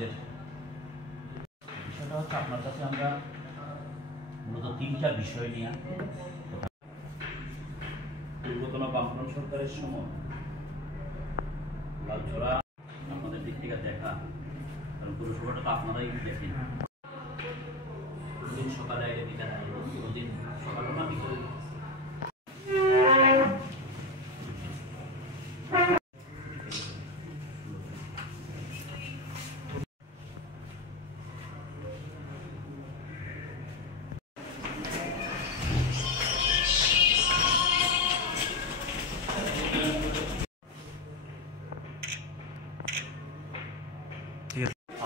আমাদের বিষয়টা হচ্ছে আপনার কাছে আমরা মূলত তিনটা বিষয় নিয়ে পূর্বতন বামফ্রন্ট সরকারের সময় লালছড়া আপনাদের দিক থেকে দেখা, কারণ পুরসভাটা তো আপনারাই দেখেন, কোনোদিন সকালে আগে বিকালে আগে, কোনোদিন সকালে না বিকালে।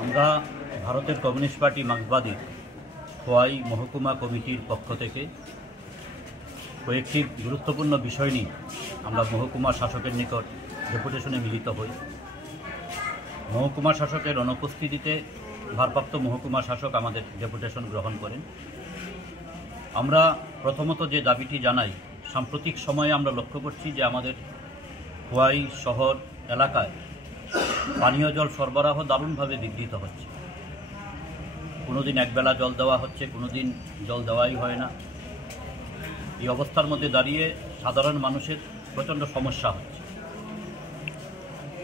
আমরা ভারতের কমিউনিস্ট পার্টি মার্ক্সবাদী খোয়াই মহকুমা কমিটির পক্ষ থেকে কয়েকটি গুরুত্বপূর্ণ বিষয় নিয়ে আমরা মহকুমা শাসকের নিকট ডেপুটেশনে মিলিত হই। মহকুমা শাসকের অনুপস্থিতিতে ভারপ্রাপ্ত মহকুমা শাসক আমাদের ডেপুটেশন গ্রহণ করেন। আমরা প্রথমত যে দাবিটি জানাই, সাম্প্রতিক সময়ে আমরা লক্ষ্য করছি যে আমাদের খোয়াই শহর এলাকায় পানীয় জল সরবরাহ দারুণভাবে বিঘ্নিত হচ্ছে। কোনোদিন একবেলা জল দেওয়া হচ্ছে, কোনোদিন জল দেওয়াই হয় না। এই অবস্থার মধ্যে দাঁড়িয়ে সাধারণ মানুষের প্রচণ্ড সমস্যা হচ্ছে,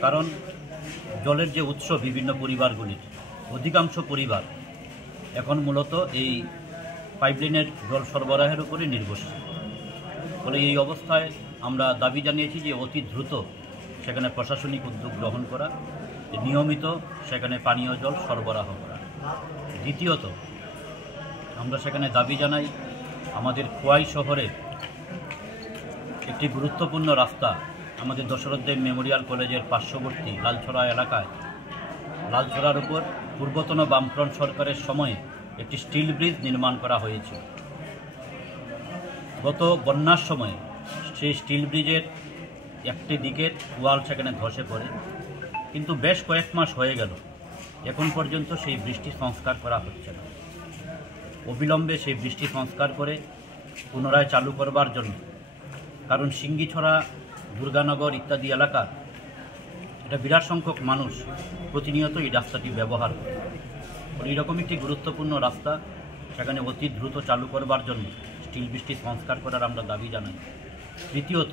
কারণ জলের যে উৎস বিভিন্ন পরিবারগুলির, অধিকাংশ পরিবার এখন মূলত এই পাইপলাইনের জল সরবরাহের উপরে নির্ভরশীল। ফলে এই অবস্থায় আমরা দাবি জানিয়েছি যে অতি দ্রুত সেখানে প্রশাসনিক উদ্যোগ গ্রহণ করা, নিয়মিত সেখানে পানীয় জল সরবরাহ করা। দ্বিতীয়ত আমরা সেখানে দাবি জানাই আমাদের খোয়াই শহরে একটি গুরুত্বপূর্ণ রাস্তা, আমাদের দশরথ দেব মেমোরিয়াল কলেজের পার্শ্ববর্তী লালছড়া এলাকায়, লালছড়ার উপর পূর্বতন বামফ্রন্ট সরকারের সময়ে একটি স্টিল ব্রিজ নির্মাণ করা হয়েছিল। গত বন্যার সময়ে সেই স্টিল ব্রিজের একটি দিকের ওয়াল সেখানে ধসে পড়ে, কিন্তু বেশ কয়েক মাস হয়ে গেল এখন পর্যন্ত সেই বৃষ্টি সংস্কার করা হচ্ছে না। অবিলম্বে সেই বৃষ্টি সংস্কার করে পুনরায় চালু করবার জন্য, কারণ সিঙ্গিছড়া, দুর্গানগর ইত্যাদি এলাকার এটা বিরাট সংখ্যক মানুষ প্রতিনিয়ত এই রাস্তাটি ব্যবহার করে। এইরকম একটি গুরুত্বপূর্ণ রাস্তা সেখানে অতি দ্রুত চালু করবার জন্য স্টিল বৃষ্টি সংস্কার করার আমরা দাবি জানাই। তৃতীয়ত,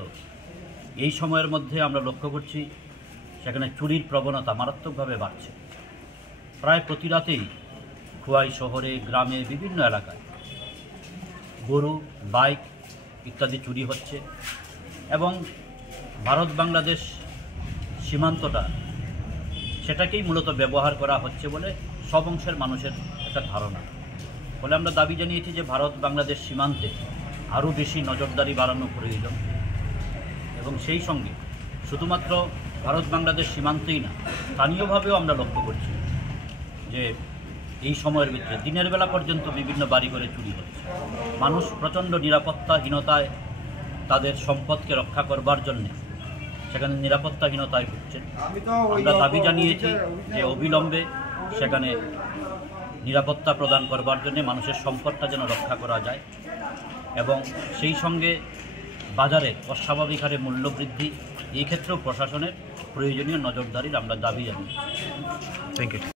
এই সময়ের মধ্যে আমরা লক্ষ্য করছি সেখানে চুরির প্রবণতা মারাত্মকভাবে বাড়ছে। প্রায় প্রতি রাতেই খোয়াই শহরে, গ্রামে, বিভিন্ন এলাকায় গরু, বাইক ইত্যাদি চুরি হচ্ছে, এবং ভারত বাংলাদেশ সীমান্তটা সেটাকেই মূলত ব্যবহার করা হচ্ছে বলে সব অংশের মানুষের একটা ধারণা। ফলে আমরা দাবি জানিয়েছি যে ভারত বাংলাদেশ সীমান্তে আরও বেশি নজরদারি বাড়ানো প্রয়োজন, এবং সেই সঙ্গে শুধুমাত্র ভারত বাংলাদেশ সীমান্তেই না, স্থানীয়ভাবেও আমরা লক্ষ্য করছি যে এই সময়ের ভিতরে দিনের বেলা পর্যন্ত বিভিন্ন বাড়ি করে চুরি হচ্ছে। মানুষ প্রচণ্ড নিরাপত্তাহীনতায় তাদের সম্পদকে রক্ষা করবার জন্যে সেখানে নিরাপত্তাহীনতায় ভুগছেন। আমরা দাবি জানিয়েছি যে অবিলম্বে সেখানে নিরাপত্তা প্রদান করবার জন্য মানুষের সম্পদটা যেন রক্ষা করা যায়, এবং সেই সঙ্গে বাজারে অস্বাভাবিক হারে মূল্যবৃদ্ধি, এই ক্ষেত্রেও প্রশাসনের প্রয়োজনীয় নজরদারির আমরা দাবি জানিয়েছি। Thank you.